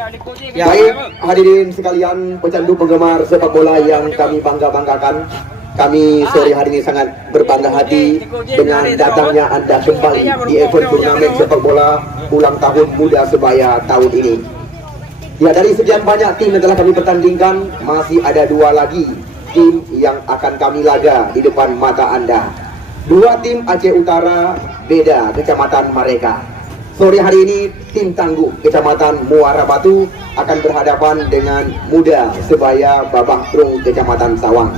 Baik, hadirin sekalian, pecandu penggemar sepak bola yang kami bangga-banggakan, kami sore hari ini sangat berbangga hati dengan datangnya Anda kembali di event turnamen sepak bola ulang tahun Muda Sebaya tahun ini. Ya, dari sekian banyak tim yang telah kami pertandingkan, masih ada 2 lagi tim yang akan kami laga di depan mata Anda. 2 tim Aceh Utara, beda kecamatan mereka. Sore hari ini tim tangguh Kecamatan Muara Batu akan berhadapan dengan Muda Sebaya Babaktrung Kecamatan Sawang.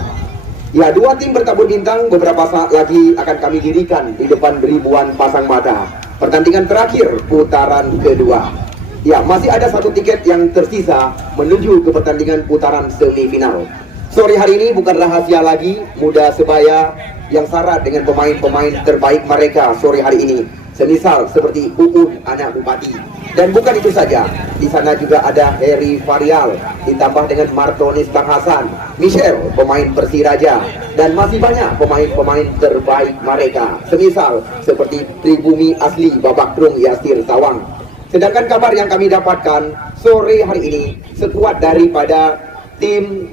Ya, 2 tim bertabur bintang beberapa saat lagi akan kami dirikan di depan ribuan pasang mata. Pertandingan terakhir putaran kedua. Ya, masih ada 1 tiket yang tersisa menuju ke pertandingan putaran semifinal. Sore hari ini bukan rahasia lagi, Muda Sebaya yang syarat dengan pemain-pemain terbaik mereka sore hari ini. Semisal seperti Uun, anak bupati. Dan bukan itu saja, di sana juga ada Heri Varial, ditambah dengan Martonis Bang Hasan, Michelle, pemain Persiraja, dan masih banyak pemain-pemain terbaik mereka. Semisal seperti Pribumi Asli Babaktrung Yasir Sawang. Sedangkan kabar yang kami dapatkan sore hari ini, sekuat daripada tim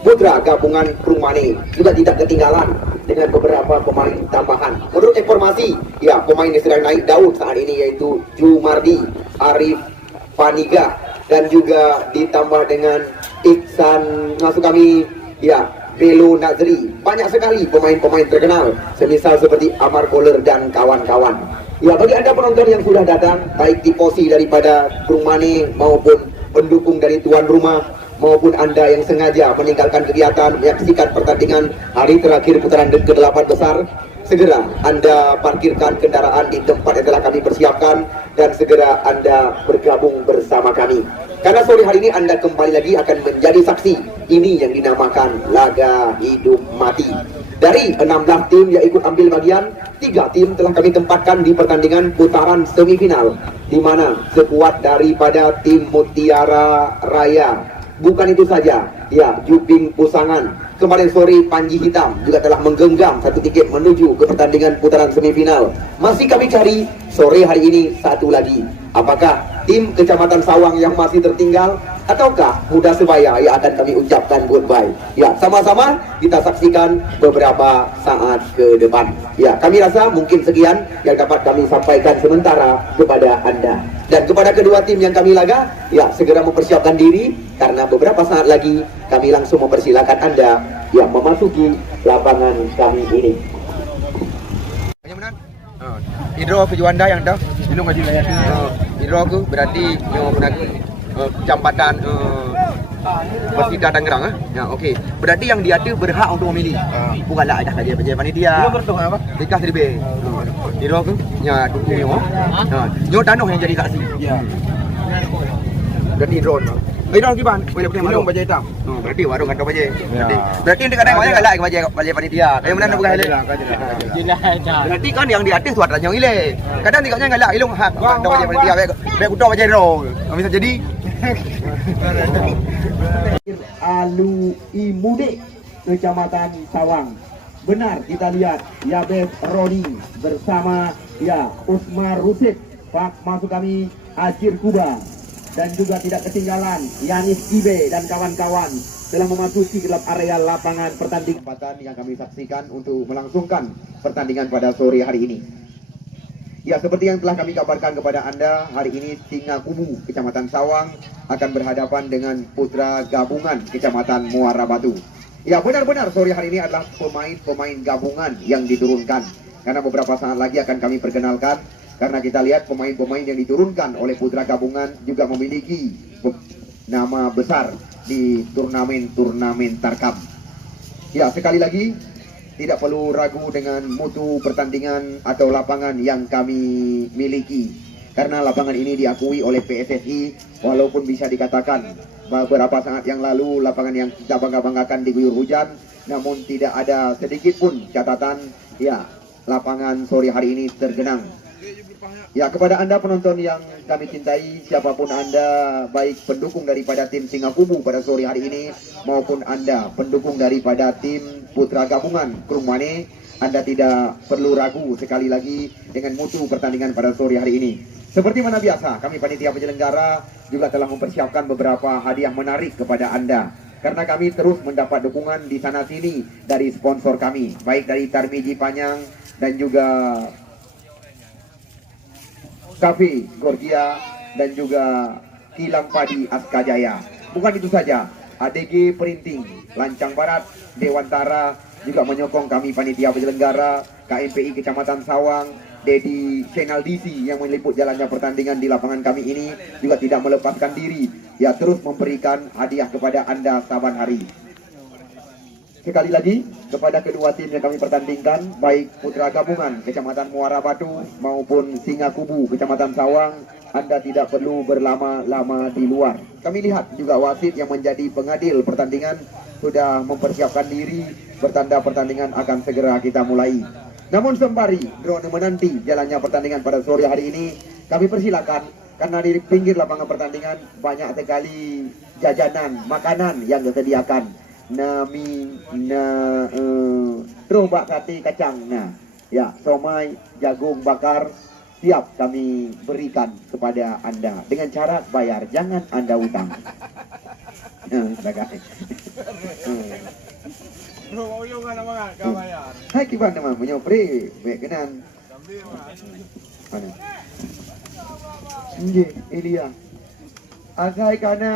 Putra Gabungan Krumane juga tidak ketinggalan dengan beberapa pemain tambahan. Menurut informasi, ya, pemain yang sedang naik daun saat ini yaitu Jumardi, Arif Paniga, dan juga ditambah dengan Iksan, maksud kami, ya, Belo Nazri. Banyak sekali pemain-pemain terkenal, semisal seperti Amar Koler dan kawan-kawan. Ya, bagi Anda penonton yang sudah datang, baik tifosi daripada Krumane maupun pendukung dari tuan rumah, maupun Anda yang sengaja meninggalkan kegiatan menyaksikan pertandingan hari terakhir putaran ke-8 besar, segera Anda parkirkan kendaraan di tempat yang telah kami persiapkan dan segera Anda bergabung bersama kami. Karena sore hari ini Anda kembali lagi akan menjadi saksi ini yang dinamakan laga hidup mati. Dari 16 tim yang ikut ambil bagian, 3 tim telah kami tempatkan di pertandingan putaran semifinal, di mana sekuat daripada tim Mutiara Raya. Bukan itu saja, ya, Juping Pusangan. Kemarin sore Panji Hitam juga telah menggenggam 1 tiket menuju ke pertandingan putaran semifinal. Masih kami cari sore hari ini 1 lagi. Apakah tim Kecamatan Sawang yang masih tertinggal, ataukah Muda Sebaya yang akan kami ucapkan goodbye? Ya, sama-sama kita saksikan beberapa saat ke depan. Ya, kami rasa mungkin sekian yang dapat kami sampaikan sementara kepada Anda. Dan kepada kedua tim yang kami laga, ya, segera mempersiapkan diri karena beberapa saat lagi kami langsung mempersilakan Anda yang memasuki lapangan kami ini. Hidro ke Juanda yang dah belum ada layar. Hidro ke berarti yang pernah jambatan Persida Tangerang. Ya, okey. Berarti yang dia tu berhak untuk memilih. Bukanlah ada kerja panitia. Belum bertemu apa? Dekat Seribe. Hidro ke nya dukung yo. Yo tanah yang jadi saksi. Ya. Berarti hidro. Hidro kiban, boleh pakai warung baju hitam. Berarti warung kantong baju. Berarti dia kadang banyak galak baju panitia. Kayak mana bukan hele? Berarti kan yang di atas tuat yang ile. Kadang tikaknya galak ilung hak kantong baju panitia baik kudo baju hidro. Bisa jadi Alu Imude Kecamatan Sawang. Benar kita lihat Yabes Roni bersama, ya, Usmar Rusid, Pak masuk kami Acir Kuba, dan juga tidak ketinggalan Yanis Ibe dan kawan-kawan telah memasuki gelap area lapangan pertandingan yang kami saksikan untuk melangsungkan pertandingan pada sore hari ini. Ya, seperti yang telah kami kabarkan kepada Anda, hari ini Singa Kubu Kecamatan Sawang akan berhadapan dengan Putra Gabungan Kecamatan Muara Batu. Ya, benar-benar sore hari ini adalah pemain-pemain gabungan yang diturunkan. Karena beberapa saat lagi akan kami perkenalkan, karena kita lihat pemain-pemain yang diturunkan oleh Putra Gabungan juga memiliki nama besar di turnamen-turnamen Tarkam. Ya, sekali lagi tidak perlu ragu dengan mutu pertandingan atau lapangan yang kami miliki. Karena lapangan ini diakui oleh PSSI, walaupun bisa dikatakan beberapa saat yang lalu lapangan yang kita bangga-banggakan diguyur hujan, namun tidak ada sedikit pun catatan, ya, lapangan sore hari ini tergenang. Ya, kepada Anda penonton yang kami cintai, siapapun Anda, baik pendukung daripada tim Singa Kubu pada sore hari ini, maupun Anda pendukung daripada tim Putra Gabungan Krumane, Anda tidak perlu ragu sekali lagi dengan mutu pertandingan pada sore hari ini. Seperti mana biasa, kami panitia penyelenggara juga telah mempersiapkan beberapa hadiah menarik kepada Anda. Karena kami terus mendapat dukungan di sana sini dari sponsor kami, baik dari Tarmiji Panyang dan juga Cafe Gorgia dan juga Kilang Padi Askajaya. Bukan itu saja, ADG Printing, Lancang Barat, Dewantara juga menyokong kami panitia penyelenggara, KMPI Kecamatan Sawang, Dedi Channel DC yang meliput jalannya pertandingan di lapangan kami ini juga tidak melepaskan diri, ya terus memberikan hadiah kepada Anda saban hari. Sekali lagi kepada kedua tim yang kami pertandingkan, baik Putra Gabungan Kecamatan Muara Batu maupun Singa Kubu Kecamatan Sawang, Anda tidak perlu berlama-lama di luar. Kami lihat juga wasit yang menjadi pengadil pertandingan sudah mempersiapkan diri, bertanda pertandingan akan segera kita mulai. Namun sembari drone menanti jalannya pertandingan pada sore hari ini, kami persilakan karena di pinggir lapangan pertandingan banyak sekali jajanan, makanan yang disediakan. Robak sate kacang, nah, ya, somai, jagung bakar siap kami berikan kepada Anda dengan cara bayar, jangan Anda utang. Hai kiban teman punya pre baik kenan. Mana? Nje, Elia. Asai kana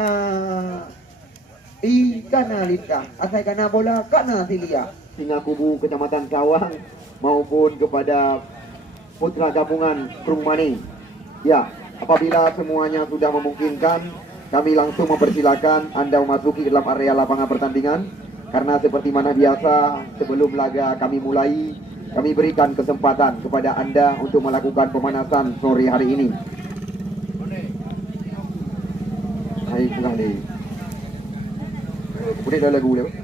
kana lita, asai kana bola kana Silia. Singa Kubu Kecamatan Sawang maupun kepada Putra Gabungan Prumani. Ya, apabila semuanya sudah memungkinkan, kami langsung mempersilakan Anda memasuki dalam area lapangan pertandingan. Karena seperti mana biasa, sebelum laga kami mulai, kami berikan kesempatan kepada Anda untuk melakukan pemanasan sore hari ini. Hai, sekali. Boleh dah lagu boleh?